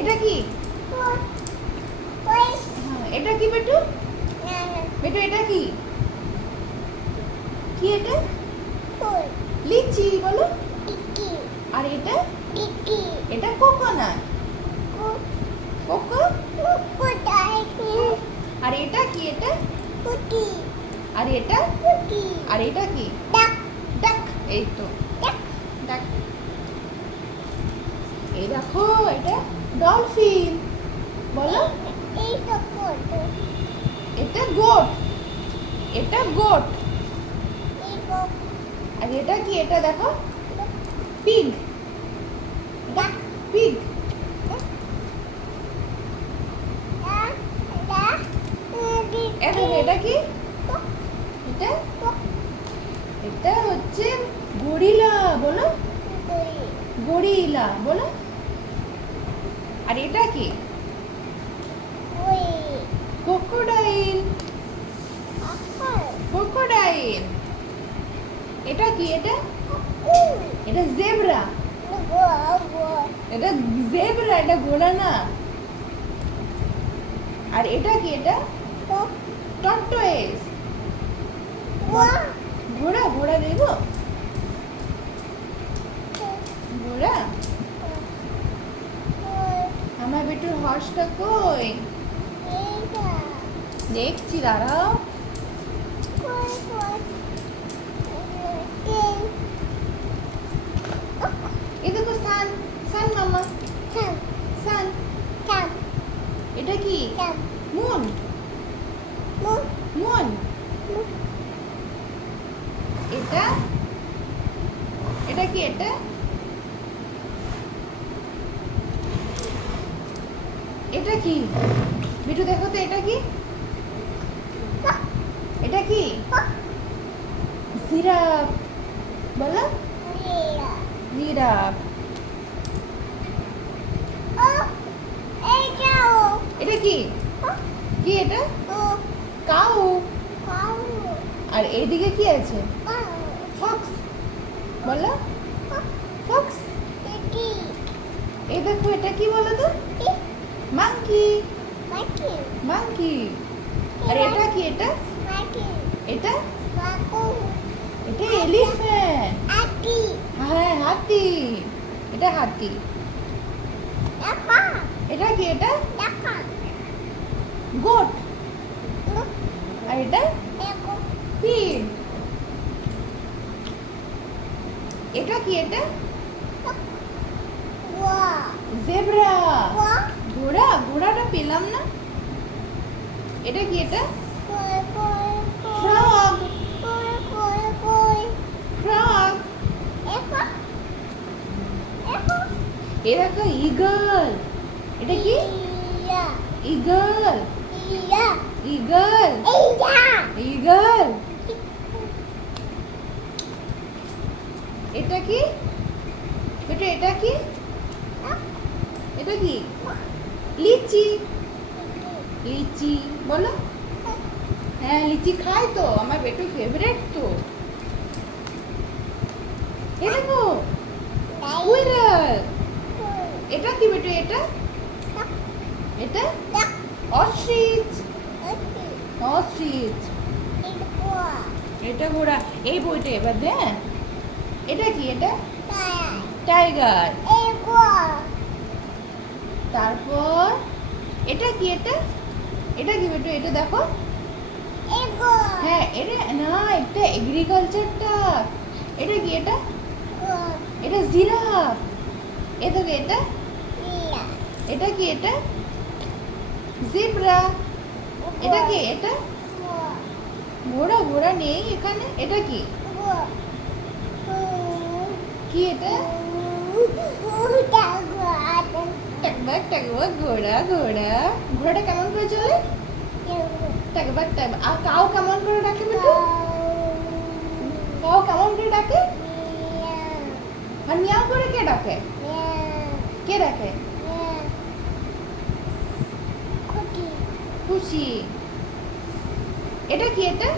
এটা কি? হ্যাঁ, এটা কি বেটু? বেটু এটা কি? কি এটা? লিচি বলো। আর এটা? এটা কোকোনাট। কোকো। আর এটা কি? এটা? আর এটা? আর এটা কি? ডাক। এই তো ডাক। এই দেখো এটা ডলফিন বলো। এটা গোট। এটা গোট। আর এটা কি? এটা দেখো পিগ। পিগ। এটা কি? এটা এটা হচ্ছে গরিলা বলো। গরিলা বলো। আর এটা কি? ক্রোকোডাইল। ক্রোকোডাইল। এটা কি? এটা এটা জেব্রা। এটা জেব্রা, এটা ঘোড়া না। আর এটা কি? এটা টর্টয়েস। ঘোড়া। ঘোড়া দেখো ঘোড়া। আমার বেটুর হর্সটা কই? দেখছি দাঁড়াও। এই দেখো সান। সান মামা। সান। এটা কি? মুন। মুন। এটা এটা কি? এটা এটা কি? বিটু দেখো তো এটা কি? এটা কি? জিরাফ বলো। জিরাফ। এটা কি? কি এটা? কাউ। আর এইদিকে কি আছে? ফক্স বলো। ফক্স। এই দেখো এটা কি বলো তো? মাঙ্কি। মাঙ্কি। আর এটা কি? এটা এটা এটা এলিফ্যান্ট। হ্যাঁ হাতি। এটা হাতি। এটা কি? এটা গোট। আর এটা পিগ। এটা কি? এটা জেব্রা। ঘোড়া। ঘোড়াটা পেলাম না। এটা কি? এটা ফ্রগ। ফ্রগ। এ দেখো ঈগল। এটা কি? ঈগল। ঈগল। ঈগল। এটা কি? এটা কি? এটা কি? লিচি। লিচি বলো। হ্যাঁ লিচি খাই তো, আমার বেটু ফেভারিট তো। এ দেখো স্কুইরাল। এটা কি বেটু? এটা এটা অস্ট্রিচ। অস্ট্রিচ। এটা ঘোড়া। এই বইটা এবার দে। এটা কি? এটা টাইগার। তারপর এটা কি? এটা কি বেটু? এটা দেখো। হ্যাঁ এটা না, এটা এগ্রিকালচারটা। এটা কি? এটা জিরাফ। এ দেখো এটা কি? এটা জেব্রা। এটা কি? এটা ঘোড়া। ঘোড়া নেই এখানে। এটা কি? কি এটা? টাকবাক টাকবাক ঘোড়া। ঘোড়া। ঘোড়াটা কেমন করে চলে? টাকবাক টাকবাক। আর কাউ কেমন করে ডাকে বেটু? কাউ কেমন করে ডাকে? আর মিয়াও করে কে ডাকে? কে ডাকে? খুশি। এটা কি? এটা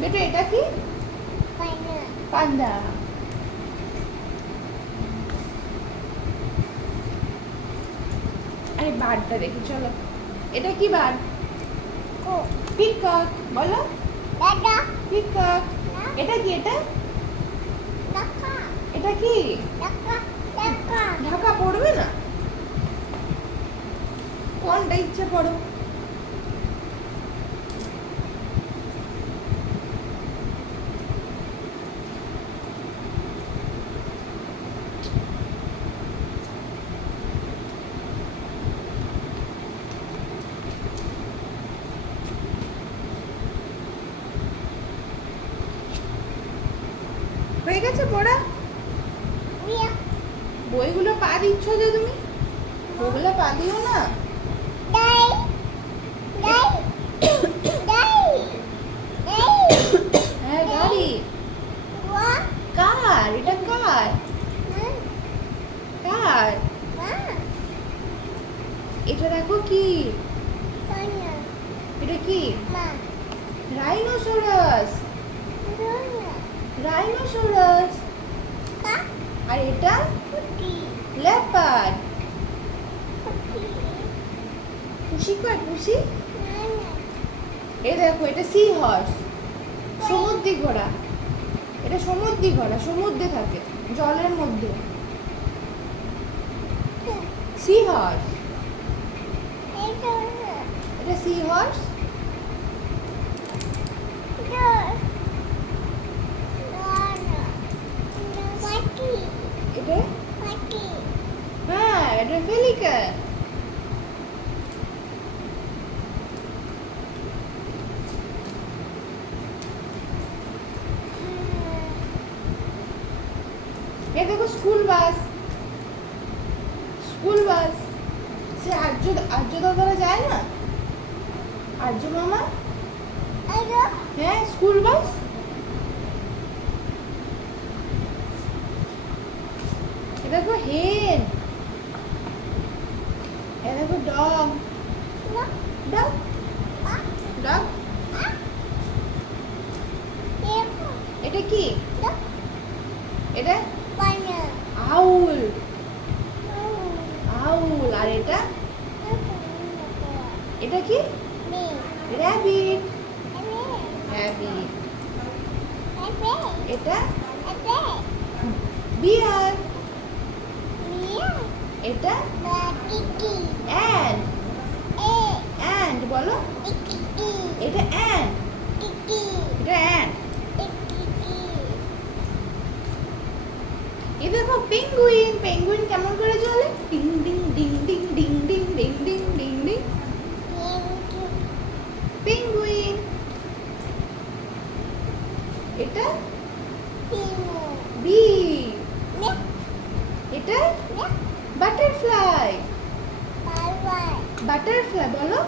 বেটু এটা কি? পান্ডা। আরে বার্ডটা দেখি চলো। এটা কি বার্ড? পিকক। বলো পিকক। এটা কি? এটা এটা কি? ঢাকা পড়বে না? কোনটা ইচ্ছে পড়ো? হয়ে গেছে পড়া? বইগুলো পা দিচ্ছ যে তুমি, ওগুলো পা দিও না। হ্যাঁ গাড়ি। কার? এটা কার? কার? এটা দেখো কি? এটা কি? রাইনোসরাস। রাইনোসরাস। আর এটা লেপার্ড। খুশি কয় খুশি। এই দেখো এটা সি হর্স, সমুদ্রি ঘোড়া। এটা সমুদ্রি ঘোড়া, সমুদ্রে থাকে, জলের মধ্যে। Sea horse. এটা সি হর্স। এটা হ্যাঁ এটা পেলিকান। এই দেখো স্কুল বাস। স্কুল বাস সে আর্য দাদারা যায় না? আর্য মামা। হ্যাঁ স্কুল বাস। এ দেখো হেন। এ দেখো ডগ। Dog dog. এটা কি? এটা আউল। আউল। আর এটা? এটা কি? র‍্যাবিট। র‍্যাবিট। এটা বিয়ার। এটা অ্যান্ট। অ্যান্ট বলো। এটা অ্যান্ট। এটা অ্যান্ট। এই দেখো পেঙ্গুইন। পেঙ্গুইন কেমন করে চলে? Ding ding ding ding ding ding ding ding ding ding. Penguin. এটা বি। এটা বাটারফ্লাই। বাটারফ্লাই বলো।